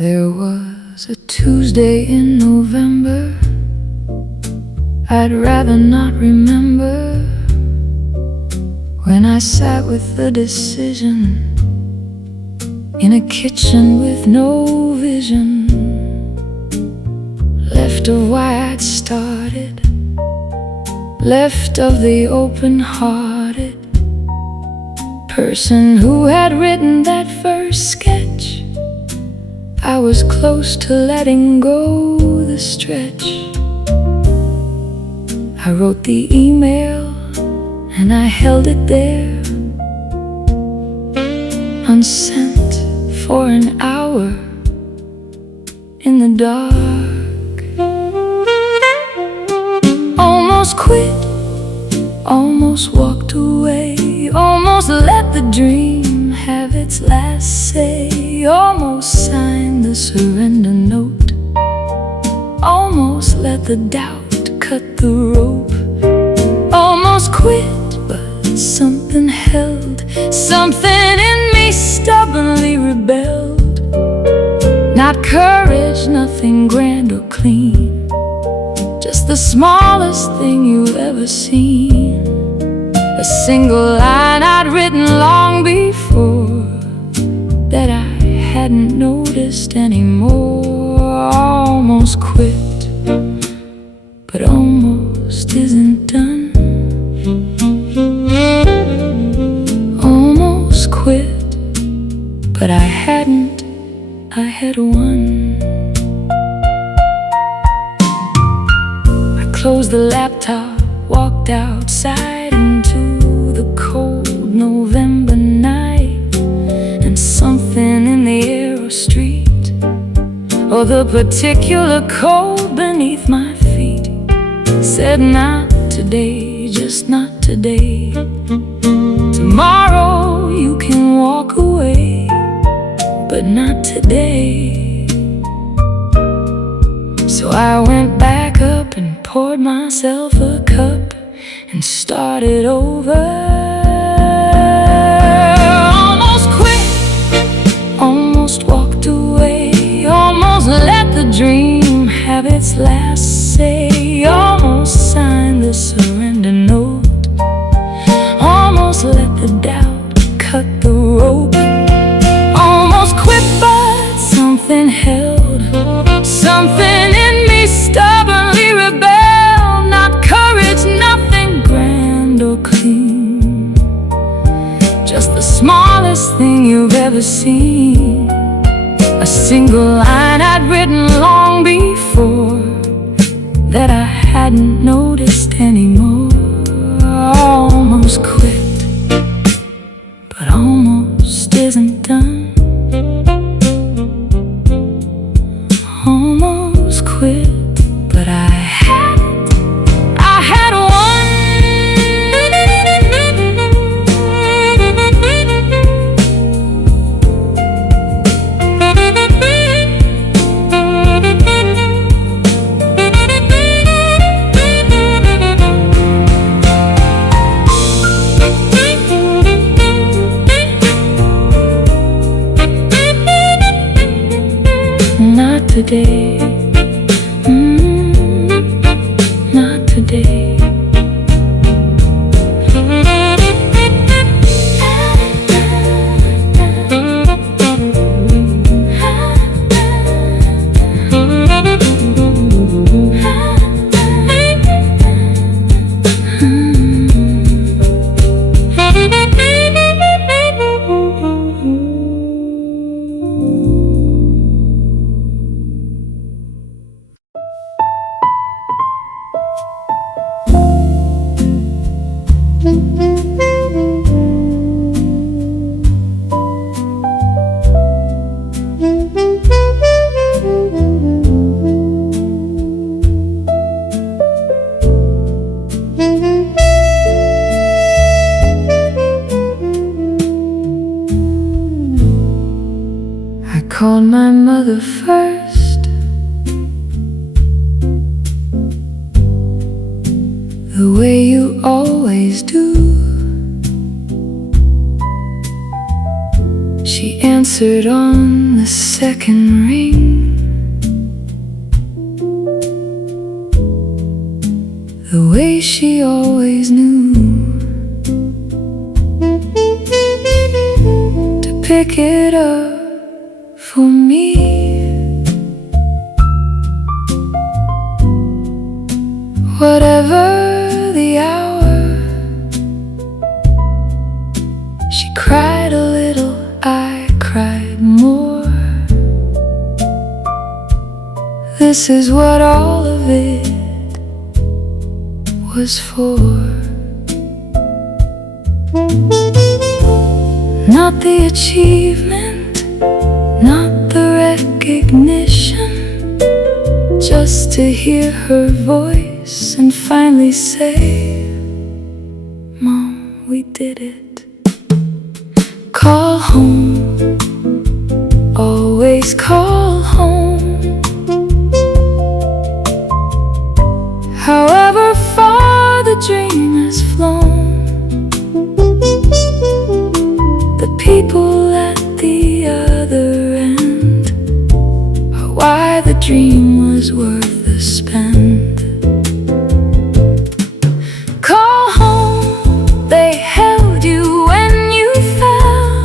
There was a Tuesday in November I'd rather not remember, when I sat with the decision in a kitchen with no vision, left of why I'd started, left of the open-hearted person who had written that first sketch. I was close to letting go the stretch. I wrote the email and I held it there, unsent for an hour in the dark. Almost quit, almost walked away, almost let the dream have its last say, almost signed the surrender note, almost let the doubt cut the rope. Almost quit, but something held, something in me stubbornly rebelled. Not courage, nothing grand or clean, just the smallest thing you've ever seen. A single line I'd written long before that I hadn't noticed anymore. Almost quit, but almost isn't done. Almost quit, but I hadn't, I had won. I closed the laptop, walked outside into the cold November night, and something in the air or street, or the particular cold beneath my feet, said not today, just not today. Tomorrow you can walk away, but not today. So I went back up and poured myself a cup and started over. Almost quit, almost walked away, almost let the dream have its last say, almost signed the surrender note, almost let the doubt cut the rope. Almost quit, but something held, something in me stubbornly rebelled. Not courage, nothing grand or clean, just the smallest thing you've ever seen. A single line I'd written long before that I hadn't noticed anymore. Almost quit, but almost isn't done. Almost quit, but I hadn't, I had won. Not today, not today. I called my mother first, the way you always do. She answered answered on the second ring. The way she always knew to pick it up for me. Whatever the hour, she cried a little, I cried more. This is what all of it was for. Not the achievement, not the recognition, just to hear her voice and finally say, Mom, we did it. Call home, always call home. However far the dream has flown, the people at the other end are why the dream was worth the spend. Call home, they held you when you fell.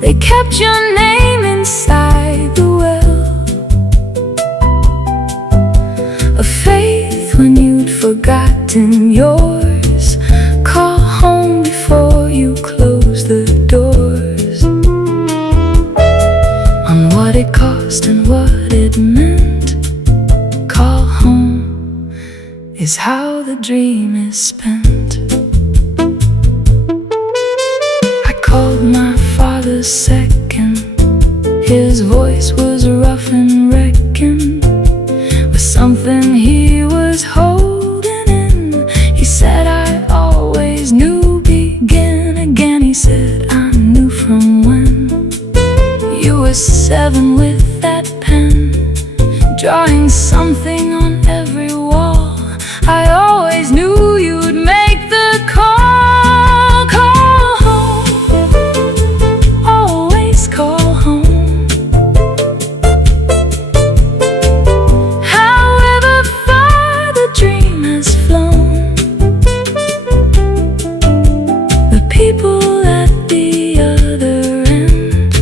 They kept your name inside the well of faith when you'd forgotten yours. Call home before you close the doors. On what it cost and what it meant, call home is how the dream is spent. I called my father's second. His voice was rough and wrecking with something he was holding in. He said, I always knew, begin again. He said, I knew from when you were 7 with that pen, drawing something on every wall. I always knew you'd make the call. Call home, always call home. However far the dream has flown, the people at the other end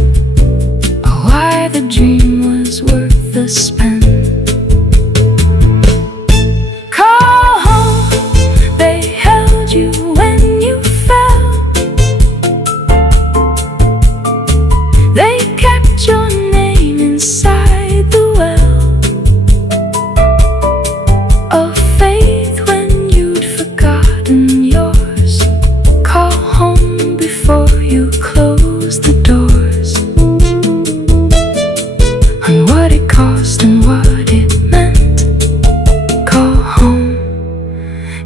are why the dream was worth the spend. Call home, they held you when you fell. They kept your name inside the well of faith when you'd forgotten yours. Call home before you close the doors. On what it cost and what it meant, call home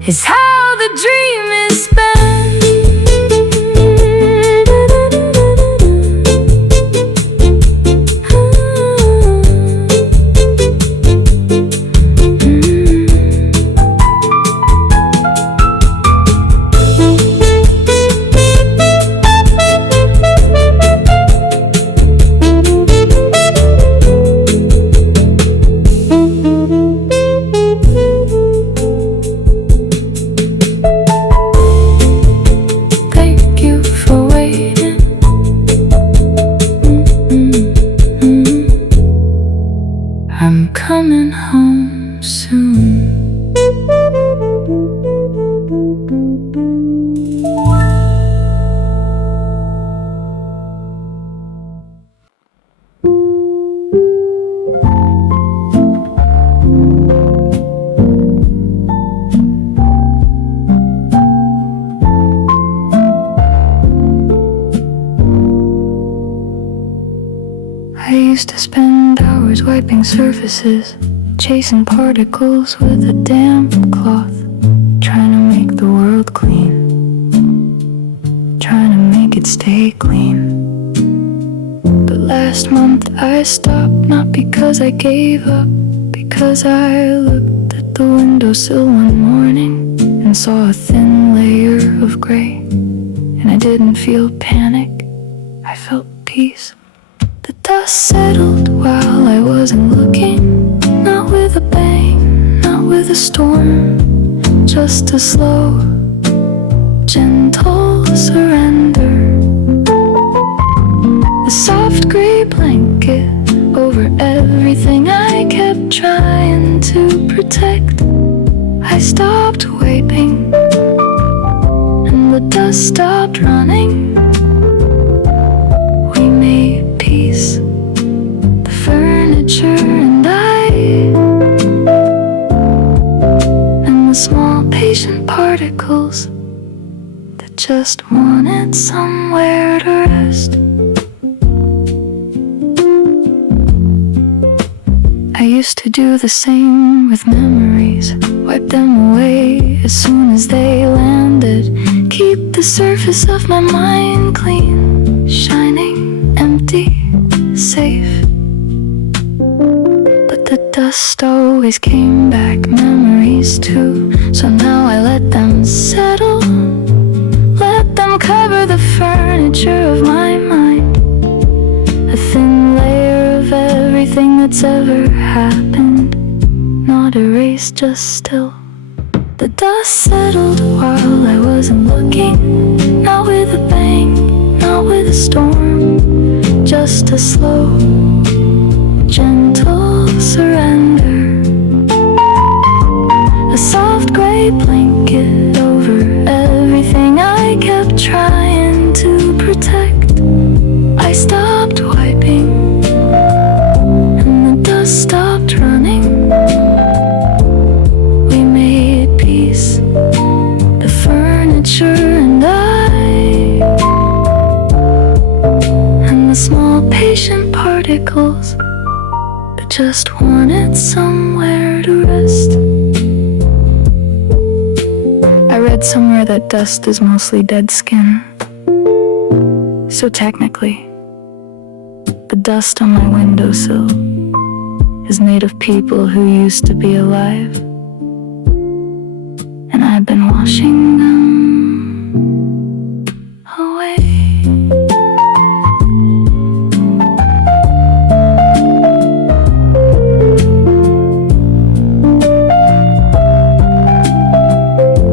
is how the dream is spent. Thank you for waiting. I'm coming home soon. I used to spend hours wiping surfaces, chasing particles with a damp cloth, trying to make the world clean, trying to make it stay clean. But last month I stopped, not because I gave up, because I looked at the windowsill one morning and saw a thin layer of gray and I didn't feel panic, I felt peace. The dust settled while I wasn't looking, not with a bang, not with a storm, just a slow, gentle surrender. A soft gray blanket over everything I kept trying to protect. I stopped wiping, and the dust stopped running. We made peace, the furniture and I, and the small patient particles that just wanted somewhere to rest. I used to do the same with memories, wipe them away as soon as they landed. Keep the surface of my mind clean, shining, empty, safe. But the dust always came back, memories too. So now I let them settle, let them cover the furniture of my mind. A thin layer of everything that's ever happened, not erased, just still. The dust settled while I wasn't looking, not with a bang, not with a storm, just a slow, gentle surrender. A soft gray blanket over everything I kept trying to protect. I stopped wiping, and the dust stopped running. We made peace, the furniture and I, and the small patient particles that just wanted somewhere to rest. I read somewhere that dust is mostly dead skin. So technically, the dust on my windowsill is made of people who used to be alive, and I've been washing them away.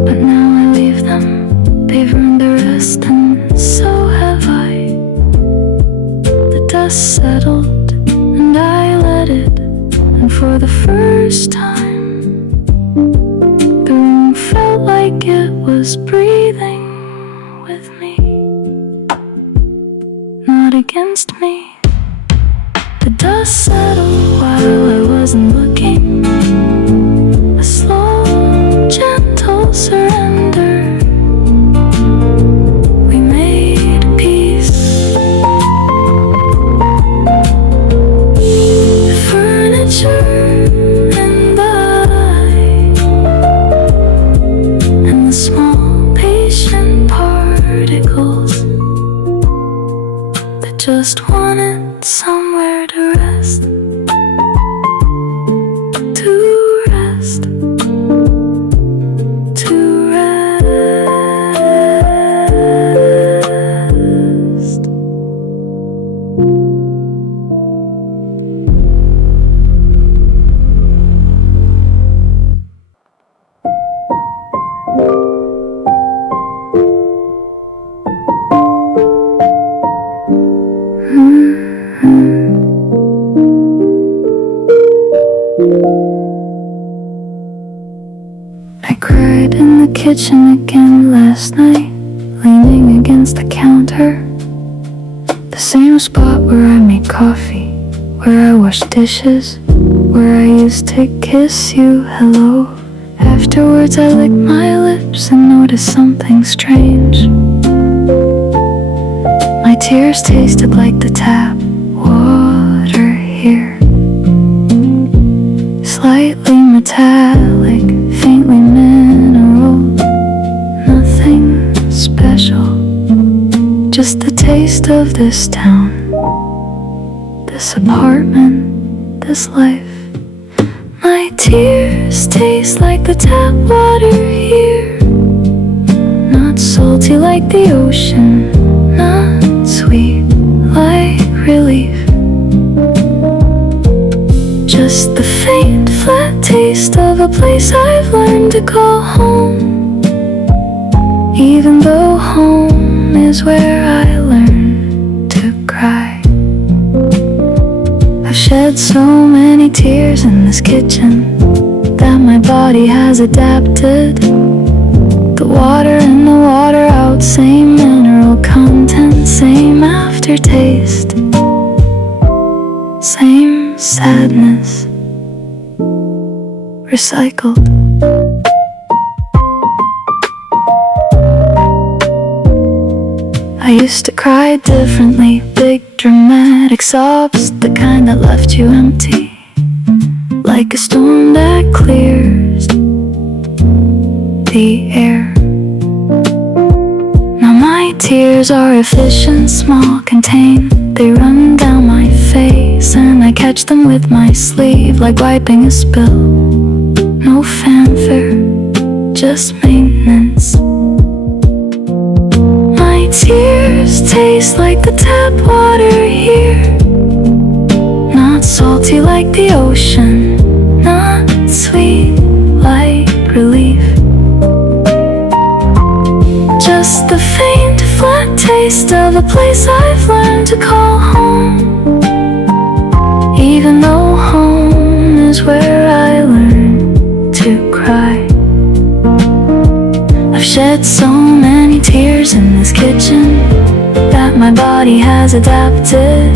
But now I leave them, they've earned their rest, and so have I. The dust settled, and I let it, and for the first time, the room felt like it was breathing with me, not against me. The dust settled while I wasn't looking, a slow, gentle surrender. We made peace, the furniture and I, and the small patient particles that just wanted somewhere to rest, to rest, to rest. I cried in the kitchen again last night, leaning against the counter, the same spot where I make coffee, where I wash dishes, where I used to kiss you hello. Afterwards I licked my lips and noticed something strange. My tears tasted like the tap water here, slightly metallic, faintly mineral, nothing special, just the taste of this town, this apartment, this life. My tears taste like the tap water here, not Not salty like the ocean, not sweet like relief. Just the faint, flat taste of a place I've learned to call home. Even though home is where I learn to cry. I've shed so many tears in this kitchen that my body has adapted. The water in the water out, same mineral content, same aftertaste, same sadness, recycled. I used to cry differently, big dramatic sobs, the kind that left you empty, like a storm that clears the air. Now my tears are efficient, small, contained. They run down my face and I catch them with my sleeve, like wiping a spill. No fanfare, just maintenance. My tears taste like the tap water here. Not salty like the ocean, not sweet like relief. Just the faint, flat taste of a place I've learned to call home. Even though home is where I learn to cry. I've shed so many tears in this kitchen that my body has adapted.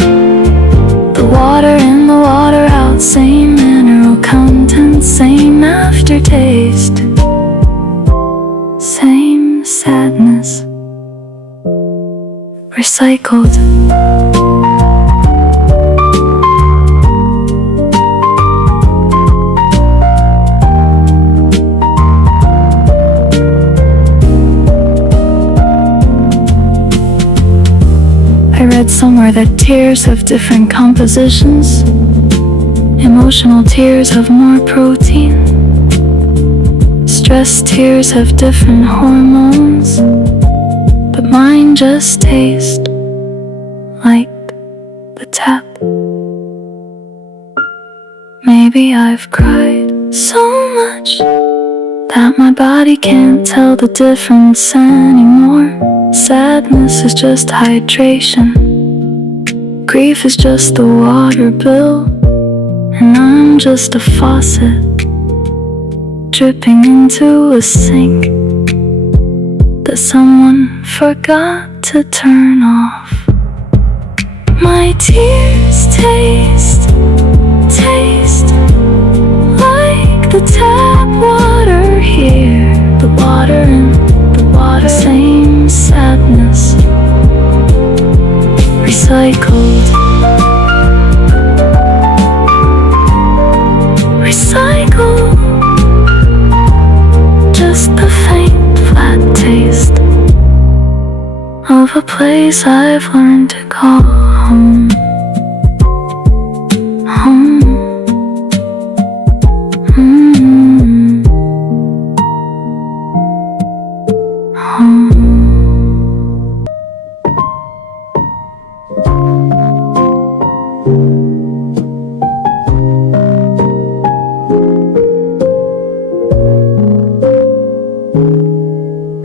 The water in the water out, same mineral content, same aftertaste, same sadness, recycled. I read somewhere that tears have different compositions. Emotional tears have more protein. Stress tears have different hormones. But mine just taste like the tap. Maybe I've cried so much that my body can't tell the difference anymore. Sadness is just hydration. Grief is just the water bill. And I'm just a faucet dripping into a sink that someone forgot to turn off. My tears taste like the tap water here. The water in the water, same sadness, recycled, recycled. Just the faint, flat taste of a place I've learned to call home. Home.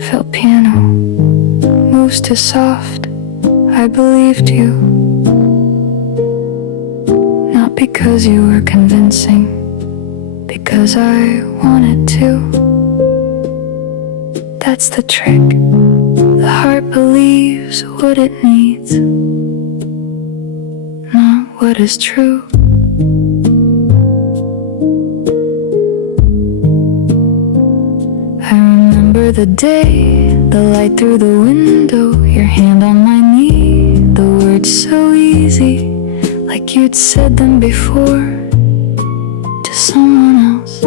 Felt piano moves too soft. I believed you, not because you were convincing, because I wanted to. That's the trick. The heart believes what it needs, not what is true. I remember the day, the light through the window, your hand on my knee, the words so easy, like you'd said them before to someone else.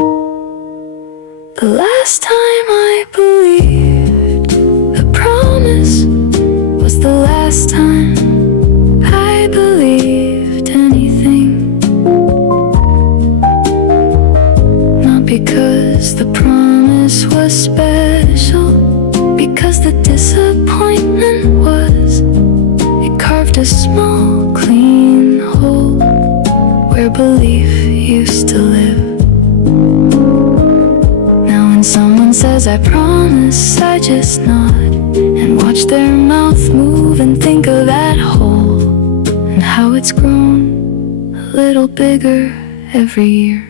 The last time I believed the promise was the last time I believed anything. Not because the promise was special, because the carved a small, clean hole where belief used to live. Now when someone says I promise, I just nod and watch their mouth move and think of that hole and how it's grown a little bigger every year.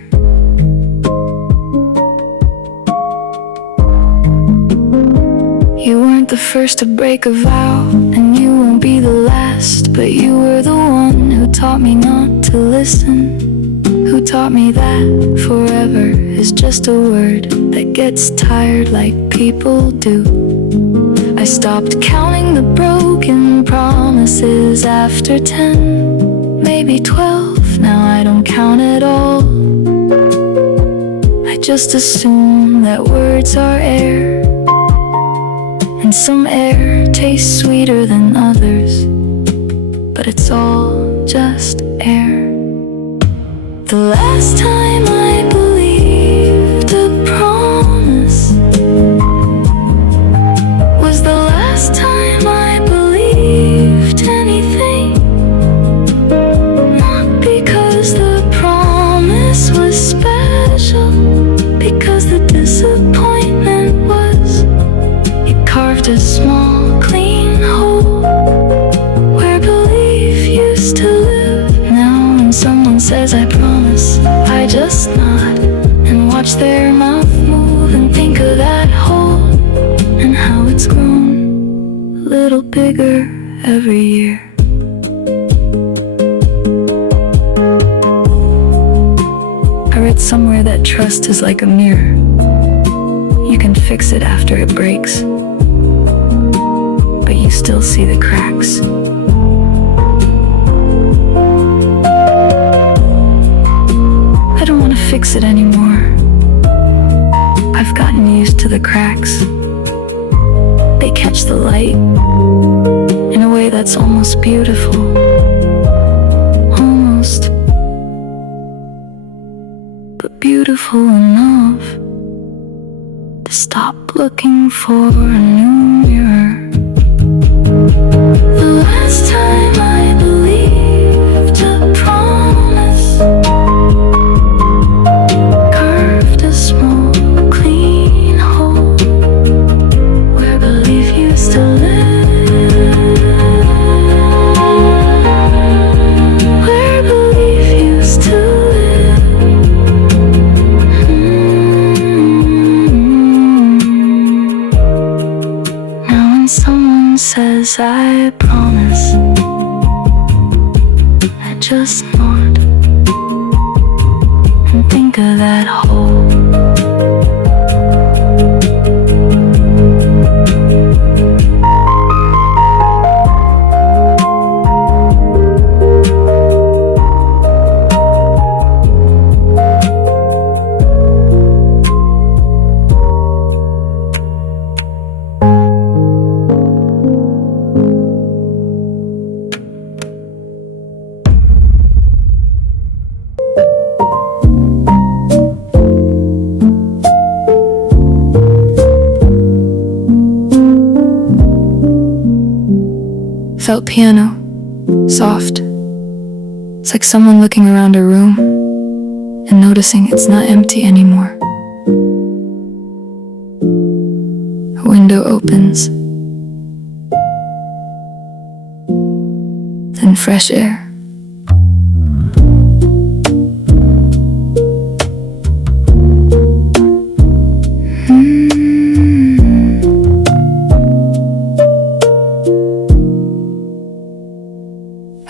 You weren't the first to break a vow, and you won't be the last, but you were the one who taught me not to listen, who taught me that forever is just a word that gets tired like people do. I stopped counting the broken promises after 10, maybe 12, now I don't count at all. I just assume that words are air, and some air tastes sweeter than others, but it's all just air. The last time I believed a promise was the last time I believed anything. Not because the promise was special, because the disappointment was. It carved a small, clean hole where belief used to live. Now when someone says I promise, I just nod and watch their mouth move and think of that hole and how it's grown a little bigger every year. I read somewhere that trust is like a mirror. You can fix it after it breaks, but you still see the cracks. I don't want to fix it anymore. I've gotten used to the cracks. They catch the light in a way that's almost beautiful. Almost, but beautiful enough to stop looking for a new mirror. The last time I believed a promise carved a small, clean hole where belief used to live. Where belief used to live. Now when someone says I promise, I just nod and think of that hole. Felt piano, soft. It's like someone looking around a room and noticing it's not empty anymore. A window opens, then fresh air.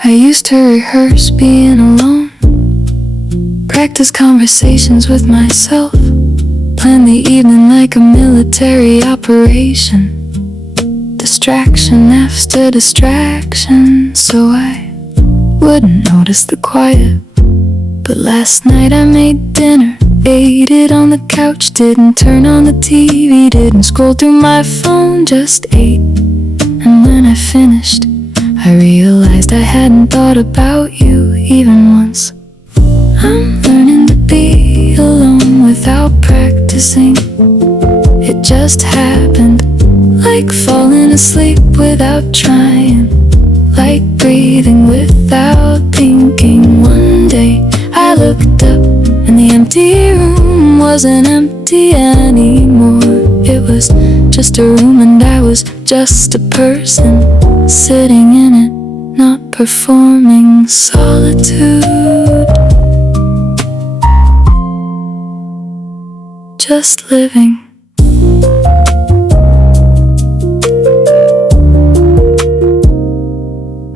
I used to rehearse being alone, practice conversations with myself, plan the evening like a military operation, distraction after distraction, so I wouldn't notice the quiet. But last night I made dinner, ate it on the couch, didn't turn on the TV, didn't scroll through my phone, just ate. And when I finished, I realized I hadn't thought about you even once. I'm learning to be alone without practicing. It just happened, like falling asleep without trying, like breathing without thinking. One day I looked up and the empty room wasn't empty anymore. It was just a room and I was just a person sitting in it, not performing. Solitude, just living.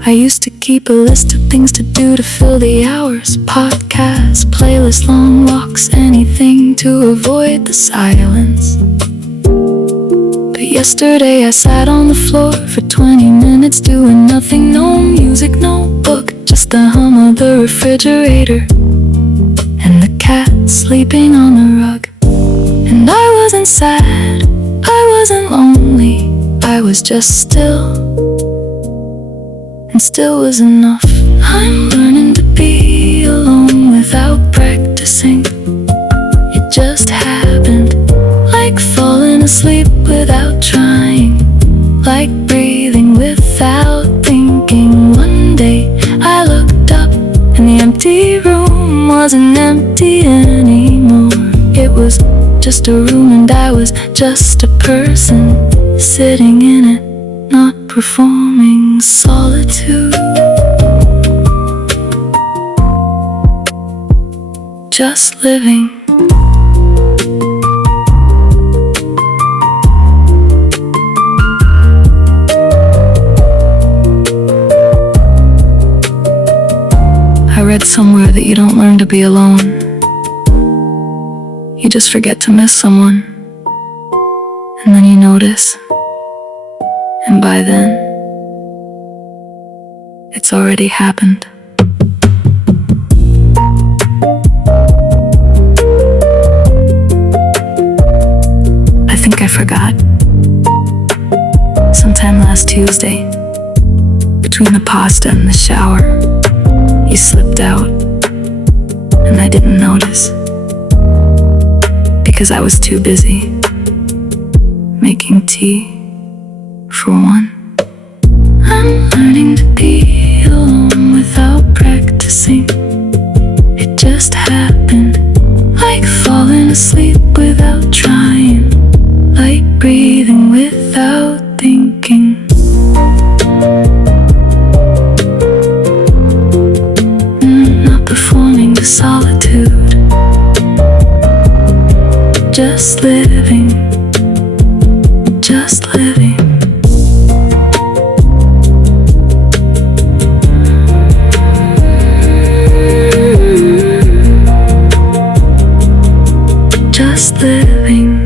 I used to keep a list of things to do to fill the hours. Podcasts, playlists, long walks, anything to avoid the silence. But yesterday I sat on the floor for 20 minutes doing nothing. No music, no book, just the hum of the refrigerator and the cat sleeping on the rug. And I wasn't sad, I wasn't lonely, I was just still. And still was enough. I'm learning to be alone without practicing. It just happened, like falling asleep without trying, like breathing without thinking. One day I looked up and the empty room wasn't empty anymore. It was just a room and I was just a person sitting in it, not performing. Solitude, just living. I read somewhere that you don't learn to be alone, you just forget to miss someone, and then you notice, and by then it's already happened. I think I forgot. Sometime last Tuesday, between the pasta and the shower, you slipped out, and I didn't notice, because I was too busy making tea for one. I'm learning to be alone without practicing. It just happened, like falling asleep without trying, like breathing without thinking. Not performing the solitude, just living, just living. Just living.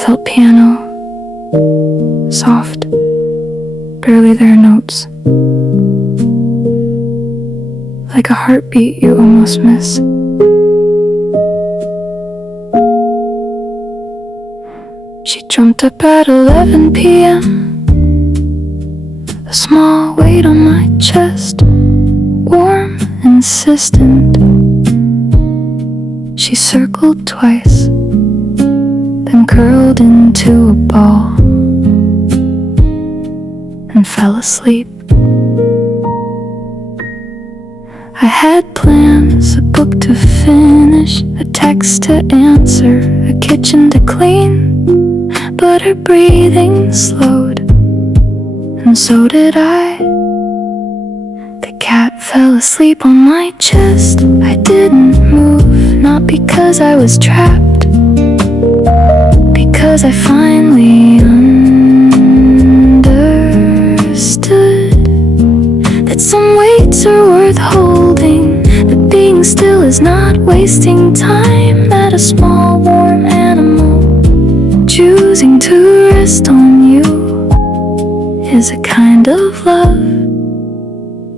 Felt piano, soft, barely there are notes, like a heartbeat you almost miss. She jumped up at 11 p.m. A small weight on my chest, warm, insistent. She circled twice, then curled into a ball and fell asleep. I had plans, a book to finish, a text to answer, a kitchen to clean, but her breathing slowed, and so did I. The cat fell asleep on my chest. I didn't move, not because I was trapped, because I finally understood that some weights are worth holding, that being still is not wasting time, that a small warm animal choosing to rest on you is a kind of love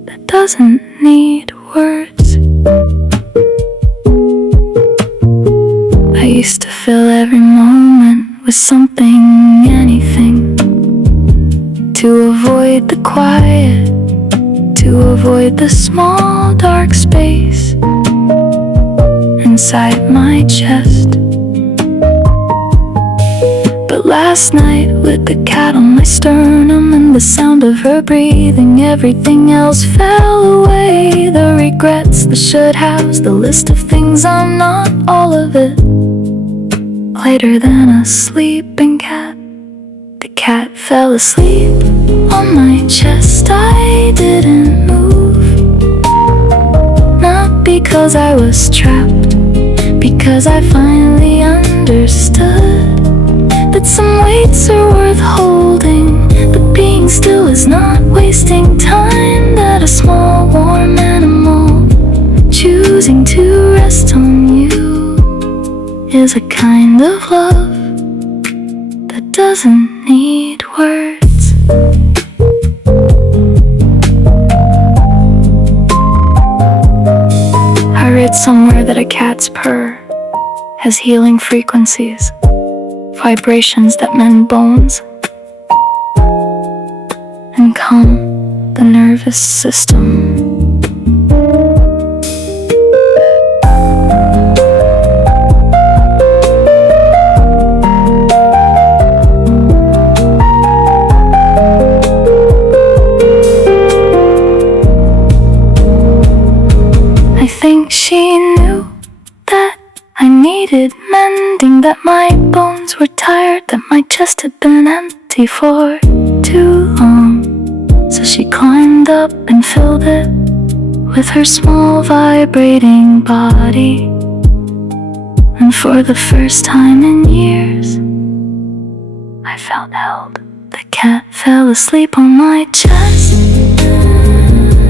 that doesn't need words. I used to fill every moment with something, anything, to avoid the quiet, to avoid the small dark space. And inside my chest. But last night, with the cat on my sternum and the sound of her breathing, everything else fell away. The regrets, the should-haves, the list of things I'm not, all of it. Lighter than a sleeping cat. The cat fell asleep on my chest. I didn't move, not because I was trapped, because I finally understood that some weights are worth holding, but being still is not wasting time. That a small warm animal choosing to rest on you is a kind of love that doesn't need words. I read somewhere that a cat's purr has healing frequencies, vibrations that mend bones and calm the nervous system. I think she knew that I needed mending, that my bones were tired, that my chest had been empty for too long. So she climbed up and filled it with her small vibrating body. And for the first time in years, I felt held. The cat fell asleep on my chest.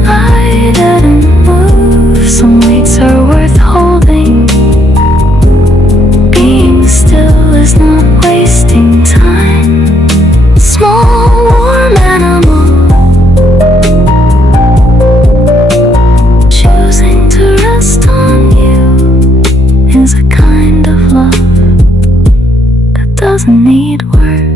I didn't move. Some weights are worth holding. Being still is not wasting time. Small warm animal choosing to rest on you is a kind of love that doesn't need words.